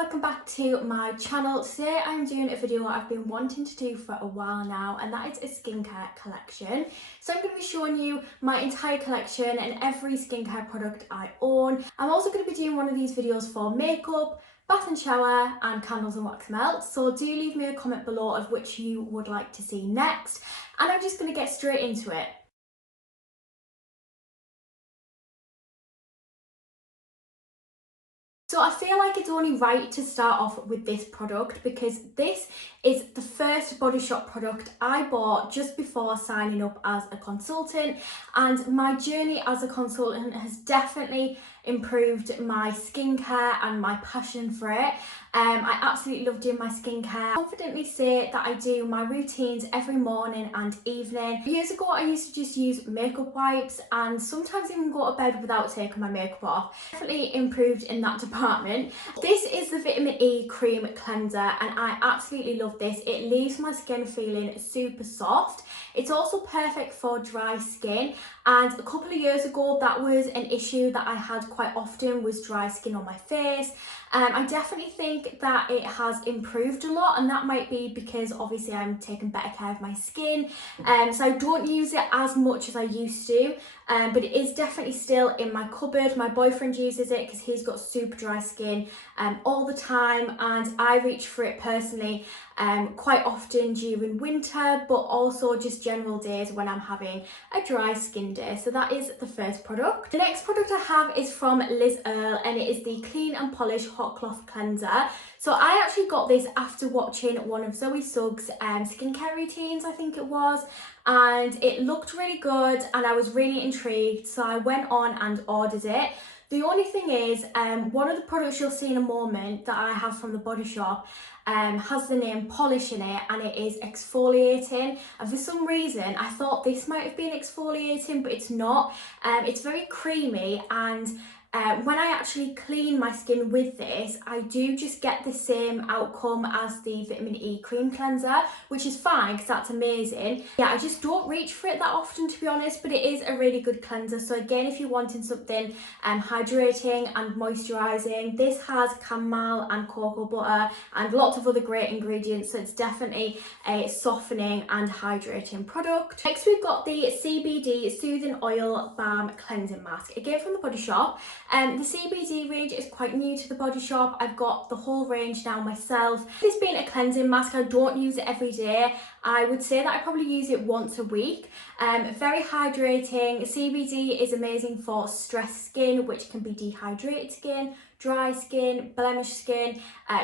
welcome back to my channel. Today I'm doing a video I've been wanting to do for a while now, and that is a skincare collection. So I'm going to be showing you my entire collection and every skincare product I own. I'm also going to be doing one of these videos for makeup, bath and shower and candles and wax melts. So do leave me a comment below of which you would like to see next, and I'm just going to get straight into it. So I feel like it's only right to start off with this product because this is the first Body Shop product I bought just before signing up as a consultant, and my journey as a consultant has definitely improved my skincare and my passion for it. I absolutely love doing my skincare. I confidently say that I do my routines every morning and evening. Years ago I used to just use makeup wipes and sometimes even go to bed without taking my makeup off. Definitely improved in that department. This is the Vitamin E Cream Cleanser and I absolutely love this. It leaves my skin feeling super soft. It's also perfect for dry skin, and a couple of years ago that was an issue that I had quite often, was dry skin on my face. I definitely think that it has improved a lot, and that might be because obviously I'm taking better care of my skin, so I don't use it as much as I used to, but it is definitely still in my cupboard. My boyfriend uses it because he's got super dry skin all the time, and I reach for it personally quite often during winter, but also just general days when I'm having a dry skin day. So that is the first product. The next product I have is from Earle, and it is the Clean and Polish Hot Cloth Cleanser. So I actually got this after watching one of Zoe Suggs' skincare routines, I think it was, and it looked really good and I was really intrigued, so I went on and ordered it. The only thing is, one of the products you'll see in a moment that I have from the Body Shop has the name Polish in it, and it is exfoliating, and for some reason I thought this might have been exfoliating, but it's not. It's very creamy, and when I actually clean my skin with this, I do just get the same outcome as the Vitamin E Cream Cleanser, which is fine because that's amazing. Yeah, I just don't reach for it that often, to be honest, but it is a really good cleanser. So again, if you're wanting something hydrating and moisturising, this has chamomile and cocoa butter and lots of other great ingredients, so it's definitely a softening and hydrating product. Next we've got the CBD Soothing Oil Balm Cleansing Mask, again from the Body Shop. The CBD range is quite new to the Body Shop. I've got the whole range now myself. This being a cleansing mask, I don't use it every day. I would say that I probably use it once a week. Very hydrating. CBD is amazing for stressed skin, which can be dehydrated skin, dry skin, blemished skin,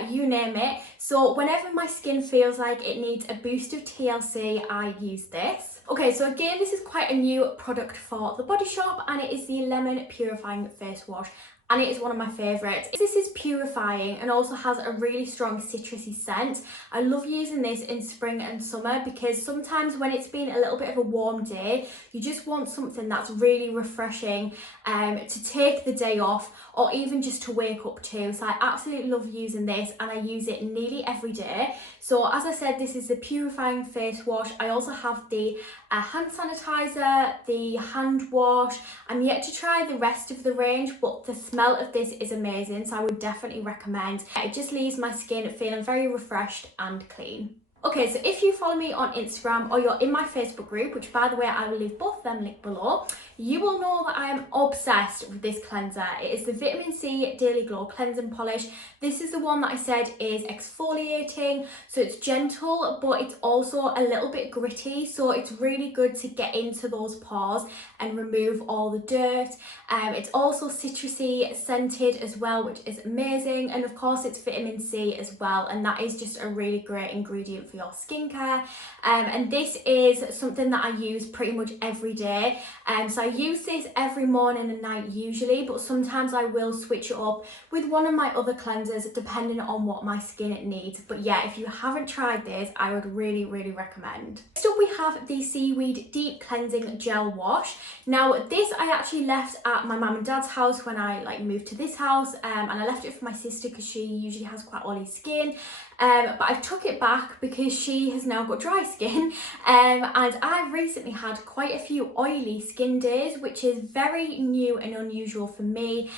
you name it. So whenever my skin feels like it needs a boost of TLC, I use this. Okay, so again, this is quite a new product for the Body Shop, and it is the Lemon Purifying Face Wash, and it is one of my favourites. This is purifying and also has a really strong citrusy scent. I love using this in spring and summer because sometimes when it's been a little bit of a warm day, you just want something that's really refreshing to take the day off, or even just to wake up to. So I absolutely love using this, and I use it nearly every day. So as I said, this is the purifying face wash. I also have the hand sanitizer, the hand wash. I'm yet to try the rest of the range, but the smell of this is amazing, so I would definitely recommend. It just leaves my skin feeling very refreshed and clean. Okay, so if you follow me on Instagram or you're in my Facebook group, which by the way I will leave both them linked below, you will know that I am obsessed with this cleanser. It is the Vitamin C Daily Glow Cleansing Polish. This is the one that I said is exfoliating, so it's gentle, but it's also a little bit gritty, so it's really good to get into those pores and remove all the dirt. It's also citrusy scented as well, which is amazing, and of course it's vitamin C as well, and that is just a really great ingredient for your skincare. And this is something that I use pretty much every day, so I use this every morning and night usually, but sometimes I will switch it up with one of my other cleansers depending on what my skin needs. But yeah, if you haven't tried this, I would really recommend. Next up we have the Seaweed Deep Cleansing Gel Wash. Now this I actually left at my mum and dad's house when I moved to this house, and I left it for my sister because she usually has quite oily skin. But I took it back because she has now got dry skin, and I've recently had quite a few oily skin days. days, which is very new and unusual for me.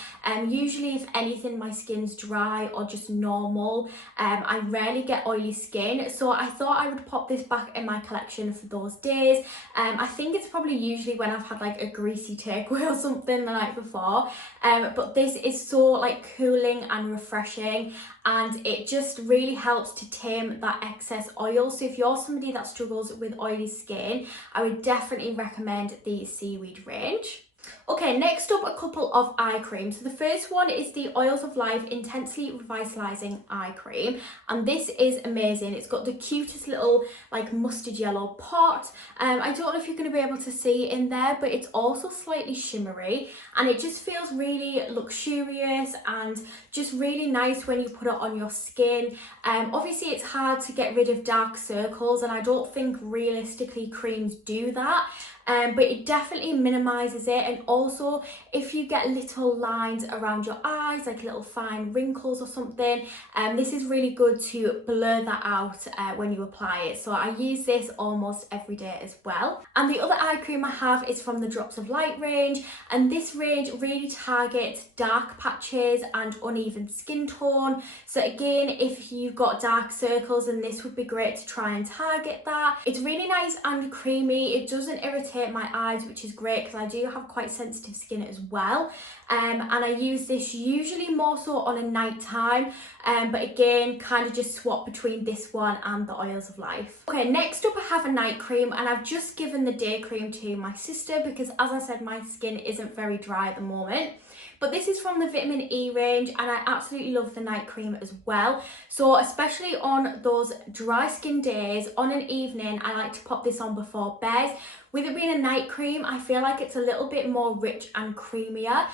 Usually if anything, my skin's dry or just normal. I rarely get oily skin, so I thought I would pop this back in my collection for those days. I think it's probably usually when I've had like a greasy takeaway or something the night before, but this is so like cooling and refreshing, and it just really helps to tame that excess oil. So if you're somebody that struggles with oily skin, I would definitely recommend the seaweed range. Okay, next up, a couple of eye creams. So the first one is the Oils of Life Intensely Revitalizing Eye Cream, and this is amazing. It's got the cutest little like mustard yellow pot. I don't know if you're going to be able to see it in there, but it's also slightly shimmery, and it just feels really luxurious and just really nice when you put it on your skin. Obviously it's hard to get rid of dark circles, and I don't think realistically creams do that. But it definitely minimises it, and also if you get little lines around your eyes, like little fine wrinkles or something, this is really good to blur that out when you apply it. So I use this almost every day as well. And the other eye cream I have is from the Drops of Light range, and this range really targets dark patches and uneven skin tone. So again, if you've got dark circles, then this would be great to try and target that. It's really nice and creamy. It doesn't irritate my eyes, which is great because I do have quite sensitive skin as well. And I use this usually more so on a night time, but again, kind of just swap between this one and the Oils of Life. Okay, next up I have a night cream, and I've just given the day cream to my sister because, as I said, my skin isn't very dry at the moment. But this is from the Vitamin E range, and I absolutely love the night cream as well. So especially on those dry skin days, on an evening, I like to pop this on before bed. With it being a night cream, I feel like it's a little bit more rich and creamier,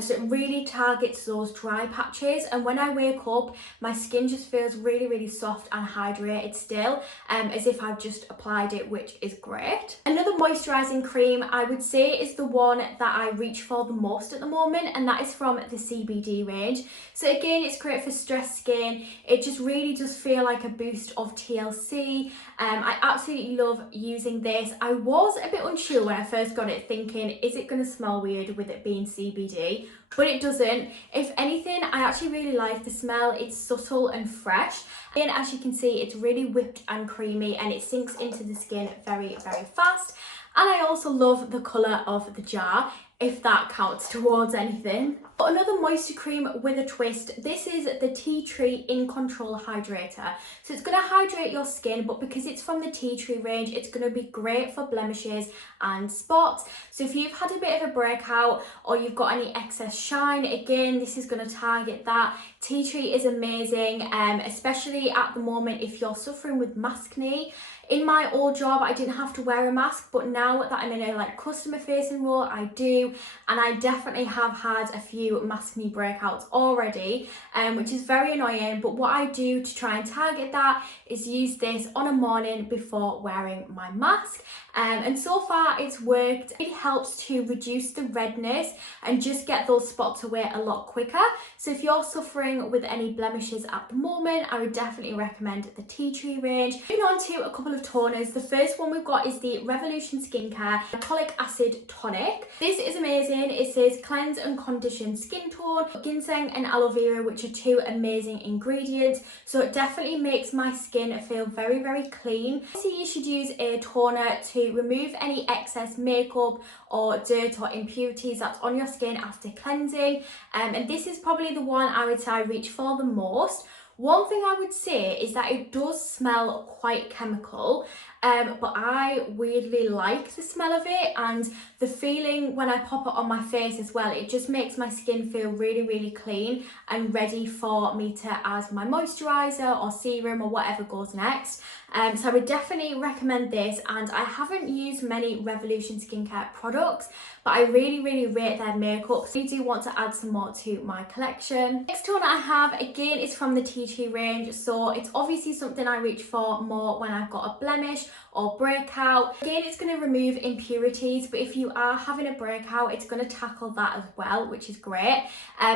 so it really targets those dry patches, and when I wake up, my skin just feels really, really soft and hydrated still, as if I've just applied it, which is great. Another moisturising cream I would say is the one that I reach for the most at the moment, and that is from the CBD range. So again, it's great for stressed skin. It just really does feel like a boost of TLC. I absolutely love using this. I was a bit unsure when I first got it, thinking, is it going to smell weird with it being CBD? But it doesn't. If anything, I actually really like the smell. It's subtle and fresh. And as you can see, it's really whipped and creamy, and it sinks into the skin very, very fast. And I also love the colour of the jar, if that counts towards anything. But another moisture cream with a twist. This is the Tea Tree In Control Hydrator. So it's going to hydrate your skin, but because it's from the Tea Tree range, it's going to be great for blemishes and spots. So if you've had a bit of a breakout or you've got any excess shine, again, this is going to target that. Tea Tree is amazing, especially at the moment if you're suffering with maskne. In my old job, I didn't have to wear a mask, but now that I'm in a like customer facing role, I do, and I definitely have had a few maskne breakouts already, which is very annoying. But what I do to try and target that is use this on a morning before wearing my mask, and so far it's worked. It helps to reduce the redness and just get those spots away a lot quicker. So if you're suffering with any blemishes at the moment, I would definitely recommend the Tea Tree range. Moving on to a couple of toners. The first one we've got is the Revolution Skincare Glycolic Acid Tonic. This is amazing. It says cleanse and condition skin tone, ginseng and aloe vera, which are two amazing ingredients. So it definitely makes my skin feel very, very clean. So you should use a toner to remove any excess makeup or dirt or impurities that's on your skin after cleansing. And this is probably the one I would say I reach for the most. One thing I would say is that it does smell quite chemical, but I weirdly like the smell of it, and the feeling when I pop it on my face as well. It just makes my skin feel really, really clean and ready for me to add my moisturiser or serum or whatever goes next. So I would definitely recommend this, and I haven't used many Revolution Skincare products, but I really, really rate their makeup, so I do want to add some more to my collection. Next one I have, again, is from the Tea tea tree range, so it's obviously something I reach for more when I've got a blemish or breakout. Again, it's going to remove impurities, but if you are having a breakout, it's going to tackle that as well, which is great.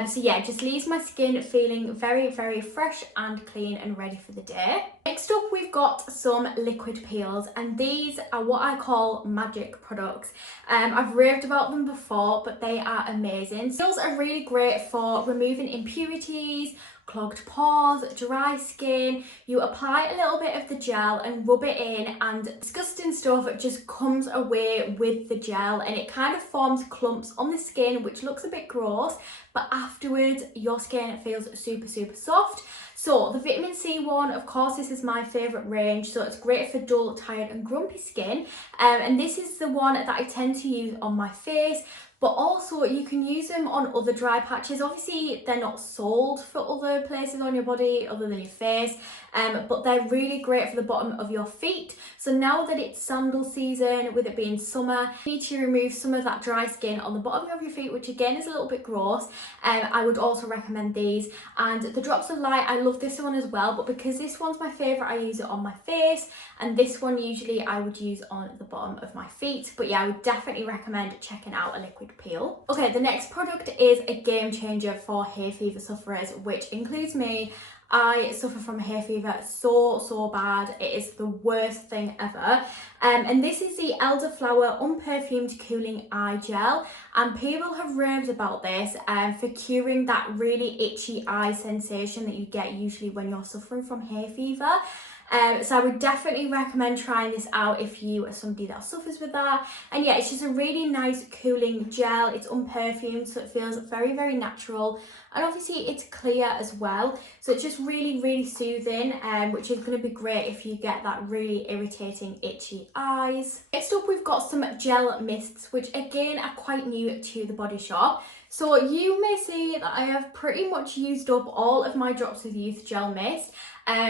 So yeah, just leaves my skin feeling very, very fresh and clean and ready for the day. Next up, we've got some liquid peels, and these are what I call magic products. I've raved about them before, but they are amazing. Peels are really great for removing impurities, clogged pores, dry skin. You apply a little bit of the gel and rub it in, and disgusting stuff just comes away with the gel, and it kind of forms clumps on the skin, which looks a bit gross, but afterwards your skin feels super, super soft. So the vitamin C one, of course, this is my favourite range, so it's great for dull, tired and grumpy skin, and this is the one that I tend to use on my face, but also you can use them on other dry patches. Obviously they're not sold for other places on your body other than your face, but they're really great for the bottom of your feet. So now that it's sandal season, with it being summer, you need to remove some of that dry skin on the bottom of your feet, which again is a little bit gross. I would also recommend these, and the drops of light, I love this one as well, but because this one's my favourite, I use it on my face, and this one usually I would use on the bottom of my feet. But yeah, I would definitely recommend checking out a liquid peel. Okay, the next product is a game changer for hay fever sufferers, which includes me. I suffer from hay fever so bad. It is the worst thing ever. And this is the elderflower unperfumed cooling eye gel, and people have raved about this for curing that really itchy eye sensation that you get usually when you're suffering from hay fever. So I would definitely recommend trying this out if you are somebody that suffers with that. And yeah, it's just a really nice cooling gel. It's unperfumed, so it feels very, very natural. And obviously it's clear as well. So it's just really, really soothing, which is going to be great if you get that really irritating, itchy eyes. Next up, we've got some gel mists, which again are quite new to the Body Shop. So you may see that I have pretty much used up all of my Drops of Youth gel mist,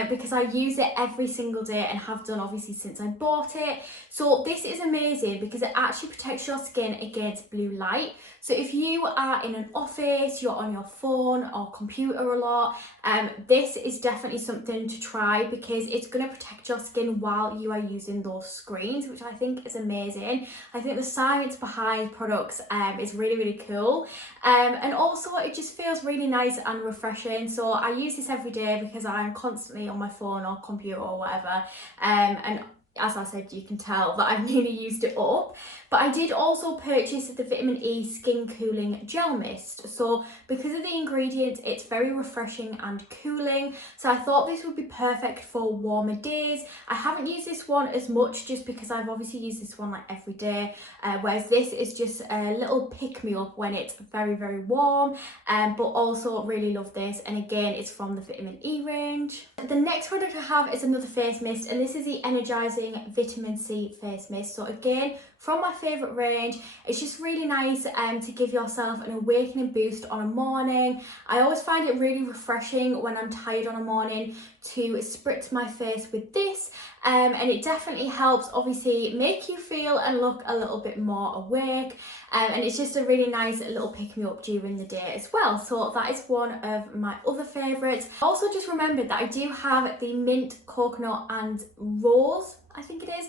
because I use it every single day and have done obviously since I bought it. So this is amazing because it actually protects your skin against blue light. So if you are in an office, you're on your phone or computer a lot, this is definitely something to try because it's going to protect your skin while you are using those screens, which I think is amazing. I think the science behind products is really, really cool. And also it just feels really nice and refreshing. So I use this every day because I am constantly on my phone or computer or whatever. And as I said, you can tell that I've nearly used it up. But I did also purchase the Vitamin E Skin Cooling Gel Mist. So because of the ingredients, it's very refreshing and cooling. So I thought this would be perfect for warmer days. I haven't used this one as much just because I've obviously used this one like every day. Whereas this is just a little pick-me-up when it's very, very warm. But also really love this. And again, it's from the Vitamin E range. The next product I have is another face mist, and this is the Energizing Vitamin C Face Mist. So again, from my favourite range, it's just really nice to give yourself an awakening boost on a morning. I always find it really refreshing when I'm tired on a morning to spritz my face with this, and it definitely helps obviously make you feel and look a little bit more awake, and it's just a really nice little pick-me-up during the day as well. So that is one of my other favourites. Also just remembered that I do have the mint, coconut and rose, I think it is,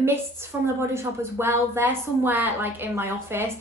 mists from the Body Shop as well. They're somewhere like in my office,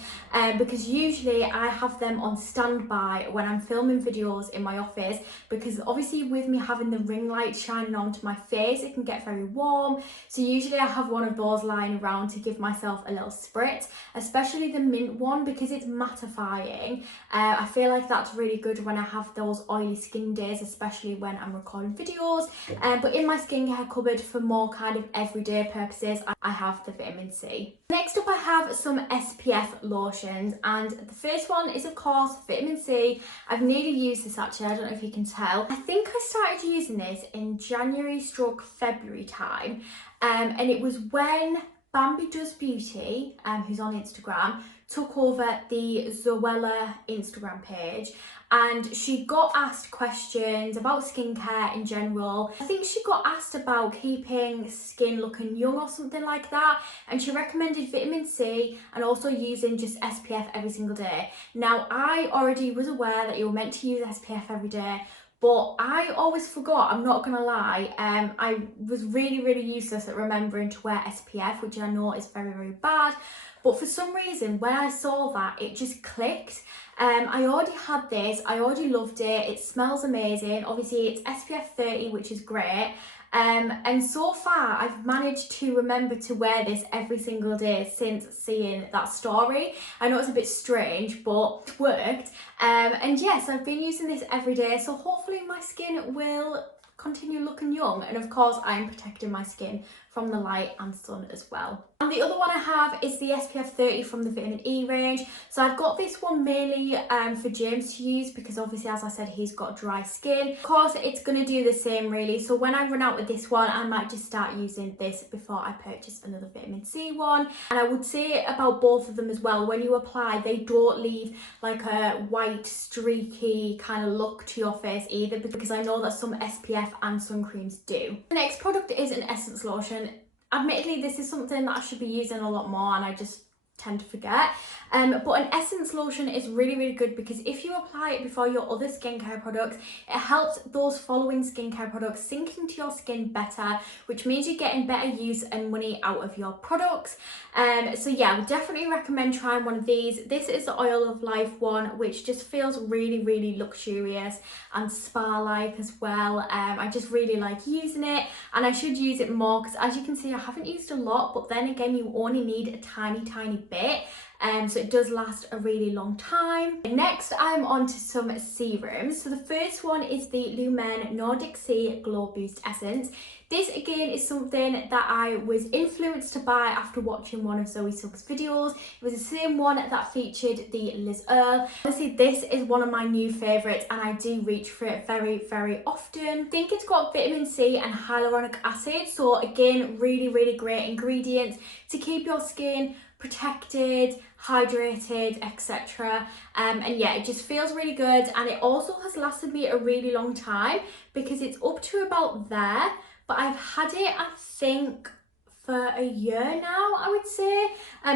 because usually I have them on standby when I'm filming videos in my office, because obviously with me having the ring light shining onto my face, it can get very warm. So usually I have one of those lying around to give myself a little spritz, especially the mint one because it's mattifying. I feel like that's really good when I have those oily skin days, especially when I'm recording videos. But in my skincare cupboard for more kind of everyday purposes, I have the vitamin C. Next up I have some SPF lotions, and the first one is of course vitamin C. I've nearly used this actually, I don't know if you can tell. I think I started using this in January/February time, and it was when Bambi Does Beauty, who's on Instagram, took over the Zoella Instagram page, and she got asked questions about skincare in general. I think she got asked about keeping skin looking young or something like that, and she recommended vitamin C and also using just SPF every single day. Now I already was aware that you were meant to use SPF every day, but I always forgot, I'm not gonna lie. I was really useless at remembering to wear SPF, which I know is very bad, but for some reason when I saw that, it just clicked. I already had this, I already loved it, it smells amazing. Obviously it's SPF 30, which is great. And so far I've managed to remember to wear this every single day since seeing that story. I know it's a bit strange, but it worked. And yes, I've been using this every day, so hopefully my skin will continue looking young, and of course I'm protecting my skin from the light and sun as well. And the other one I have is the SPF 30 from the Vitamin E range. So I've got this one mainly for James to use because obviously, as I said, he's got dry skin. Of course, it's going to do the same really. So when I run out with this one, I might just start using this before I purchase another Vitamin C one. And I would say about both of them as well, when you apply, they don't leave like a white streaky kind of look to your face either, because I know that some SPF and sun creams do. The next product is an essence lotion. Admittedly, this is something that I should be using a lot more and I just tend to forget. But an essence lotion is really good because if you apply it before your other skincare products, it helps those following skincare products sink into your skin better, which means you're getting better use and money out of your products. So yeah, I would definitely recommend trying one of these. This is the Oil of Life one, which just feels really luxurious and spa-like as well. I just really like using it, and I should use it more because as you can see, I haven't used a lot, but then again, you only need a tiny bit. So it does last a really long time. Next, I'm on to some serums. So the first one is the Lumene Nordic Sea Glow Boost Essence. This again is something that I was influenced to buy after watching one of Zoe Suggs' videos. It was the same one that featured the Liz Earle. Honestly, this is one of my new favourites and I do reach for it very often. I think it's got vitamin C and hyaluronic acid, so again, really great ingredients to keep your skin protected, hydrated, etc. And yeah, it just feels really good, and it also has lasted me a really long time because it's up to about there, but I've had it I think for a year now, I would say.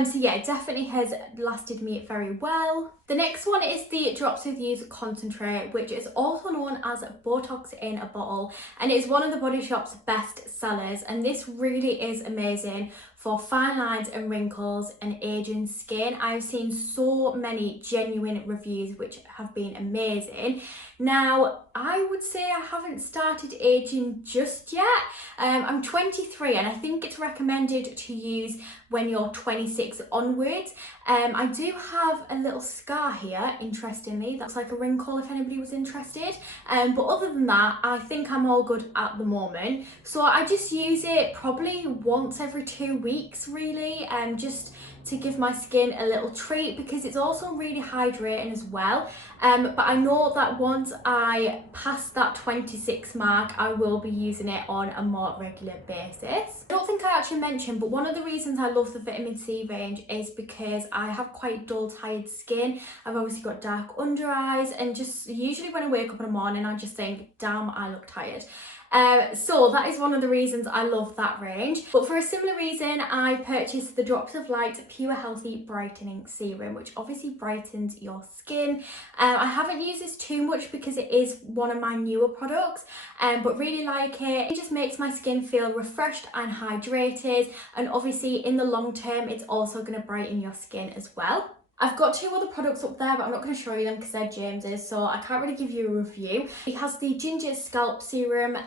So yeah, it definitely has lasted me very well. The next one is the Drops with Youth Concentrate, which is also known as Botox in a Bottle, and it's one of the Body Shop's best sellers, and this really is amazing for fine lines and wrinkles and aging skin. I've seen so many genuine reviews which have been amazing. Now, I would say I haven't started aging just yet. I'm 23 and I think it's recommended to use when you're 26 onwards. I do have a little scar here, interestingly. That's like a wrinkle if anybody was interested. But other than that, I think I'm all good at the moment. So I just use it probably once every 2 weeks really, just to give my skin a little treat because it's also really hydrating as well. But I know that once I pass that 26 mark, I will be using it on a more regular basis. I don't think I actually mentioned, but one of the reasons I love the vitamin C range is because I have quite dull, tired skin. I've obviously got dark under eyes, and just usually when I wake up in the morning, I just think, damn, I look tired. So that is one of the reasons I love that range. But for a similar reason, I purchased the Drops of Light Pure Healthy Brightening Serum, which obviously brightens your skin. I haven't used this too much because it is one of my newer products, but really like it. It just makes my skin feel refreshed and hydrated, and obviously in the long term, it's also going to brighten your skin as well. I've got 2 other products up there, but I'm not going to show you them because they're James's, so I can't really give you a review. He has the Ginger Scalp Serum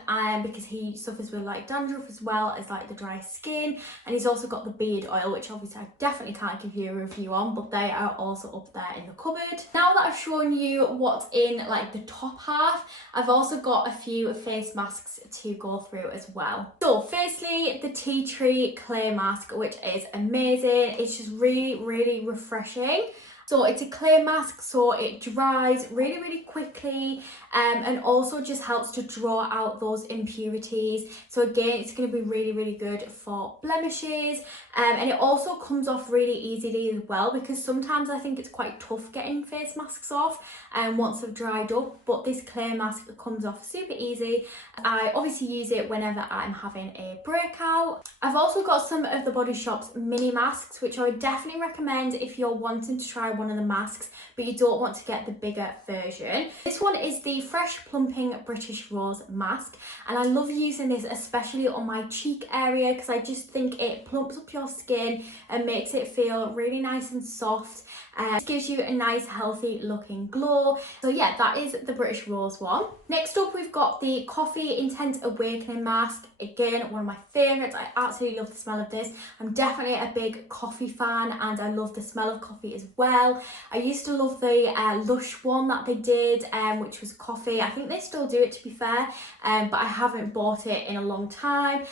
because he suffers with like dandruff as well as like the dry skin, and he's also got the beard oil, which obviously I definitely can't give you a review on, but they are also up there in the cupboard. Now that I've shown you what's in like the top half, I've also got a few face masks to go through as well. So firstly, the Tea Tree Clay Mask, which is amazing. It's just really refreshing. So it's a clay mask, so it dries really quickly, and also just helps to draw out those impurities. So again, it's going to be really good for blemishes, and it also comes off really easily as well, because sometimes I think it's quite tough getting face masks off once they've dried up, but this clay mask comes off super easy. I obviously use it whenever I'm having a breakout. I've also got some of the Body Shop's mini masks, which I would definitely recommend if you're wanting to try one of the masks, but you don't want to get the bigger version. This one is the Fresh Plumping British Rose Mask, and I love using this especially on my cheek area because I just think it plumps up your skin and makes it feel really nice and soft. It gives you a nice healthy looking glow. So yeah, that is the British Rose one. Next up we've got the Coffee Intense Awakening Mask. Again, one of my favourites. I absolutely love the smell of this. I'm definitely a big coffee fan and I love the smell of coffee as well. I used to love the Lush one that they did, which was coffee. I think they still do it, to be fair, but I haven't bought it in a long time.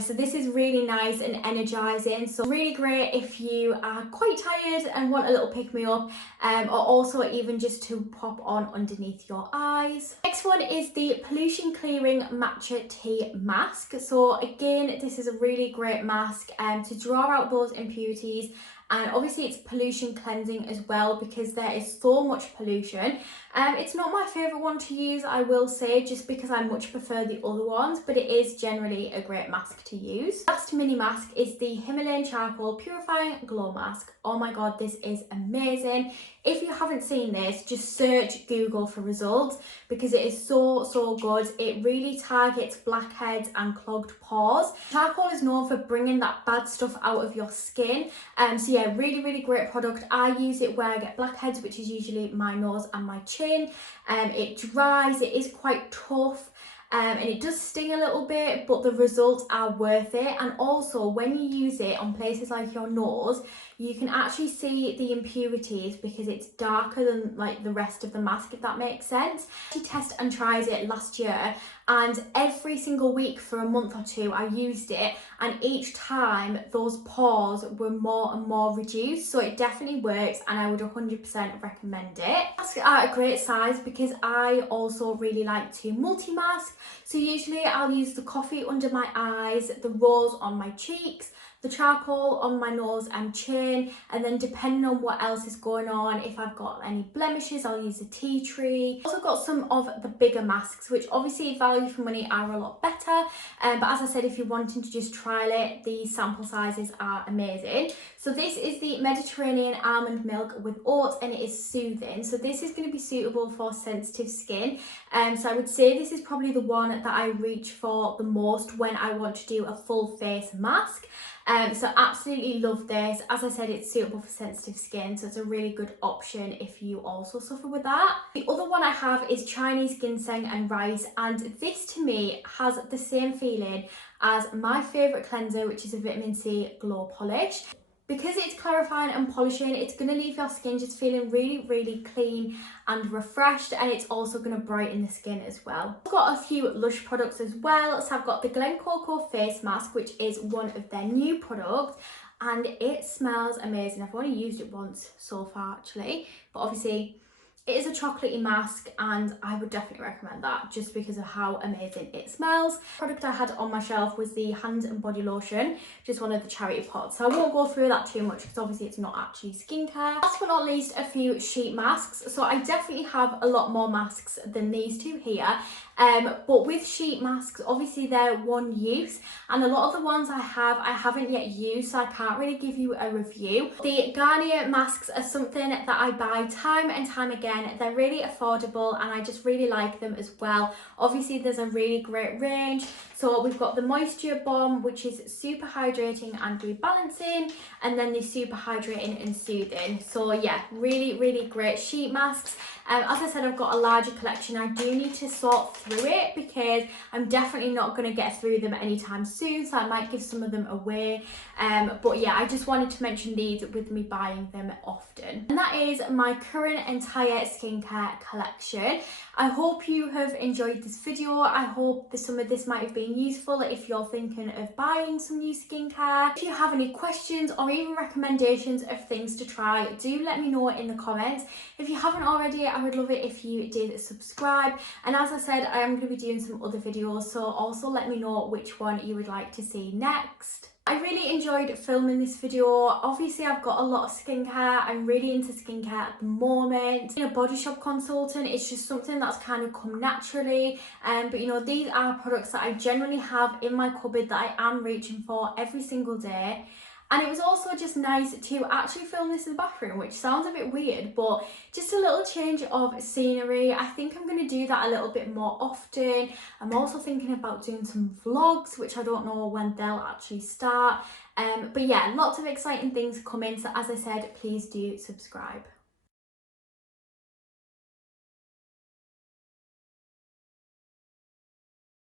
So this is really nice and energising. So really great if you are quite tired and want a little pick me up, or also even just to pop on underneath your eyes. Next one is the Pollution Clearing Matcha Tea Mask. So again, this is a really great mask to draw out those impurities, and obviously it's pollution cleansing as well because there is so much pollution. It's not my favourite one to use, I will say, just because I much prefer the other ones, but it is generally a great mask to use. Last mini mask is the Himalayan Charcoal Purifying Glow Mask. Oh my god, this is amazing. If you haven't seen this, just search Google for results because it is so good. It really targets blackheads and clogged pores. Charcoal is known for bringing that bad stuff out of your skin. So yeah, really great product. I use it where I get blackheads, which is usually my nose and my chin. It dries, it is quite tough. And it does sting a little bit, but the results are worth it. And also when you use it on places like your nose, you can actually see the impurities because it's darker than like the rest of the mask, if that makes sense. I tested and tried it last year, and every single week for a month or two I used it, and each time those pores were more and more reduced. So it definitely works and I would 100% recommend it. Masks are a great size because I also really like to multi-mask. So usually I'll use the coffee under my eyes, the rose on my cheeks, the charcoal on my nose and chin, and then depending on what else is going on, if I've got any blemishes, I'll use the tea tree. Also got some of the bigger masks, which obviously value for money are a lot better, but as I said, if you're wanting to just trial it, the sample sizes are amazing. So this is the Mediterranean Almond Milk with Oats, and it is soothing. So this is going to be suitable for sensitive skin. So I would say this is probably the one that I reach for the most when I want to do a full face mask. So absolutely love this. As I said, it's suitable for sensitive skin, so it's a really good option if you also suffer with that. The other one I have is Chinese ginseng and rice, and this to me has the same feeling as my favourite cleanser, which is a vitamin C glow polish. Because it's clarifying and polishing, it's going to leave your skin just feeling really clean and refreshed, and it's also going to brighten the skin as well. I've got a few Lush products as well. So I've got the Glen Coco face mask, which is one of their new products, and it smells amazing. I've only used it once so far actually, but obviously it is a chocolatey mask and I would definitely recommend that just because of how amazing it smells. The product I had on my shelf was the hand and body lotion, just one of the charity pots. So I won't go through that too much because obviously it's not actually skincare. Last but not least, a few sheet masks. So I definitely have a lot more masks than these two here. But with sheet masks, obviously they're one use, and a lot of the ones I haven't yet used, so I can't really give you a review. The Garnier masks are something that I buy time and time again. They're really affordable and I just really like them as well. Obviously there's a really great range. So we've got the Moisture Bomb, which is super hydrating and rebalancing, and then the super hydrating and soothing. So yeah, really great sheet masks. As I said, I've got a larger collection. I do need to sort through it because I'm definitely not going to get through them anytime soon, so I might give some of them away. But yeah, I just wanted to mention these with me buying them often. And that is my current entire skincare collection. I hope you have enjoyed this video. I hope that some of this might have been useful if you're thinking of buying some new skincare. If you have any questions or even recommendations of things to try, do let me know in the comments. If you haven't already, I would love it if you did subscribe. And as I said, I am going to be doing some other videos, so also let me know which one you would like to see next. I really enjoyed filming this video. Obviously I've got a lot of skincare. I'm really into skincare at the moment. Being a body shop consultant, it's just something that's kind of come naturally. But you know, these are products that I generally have in my cupboard that I am reaching for every single day. And it was also just nice to actually film this in the bathroom, which sounds a bit weird, but just a little change of scenery. I think I'm going to do that a little bit more often. I'm also thinking about doing some vlogs, which I don't know when they'll actually start. But yeah, lots of exciting things coming. So as I said, please do subscribe.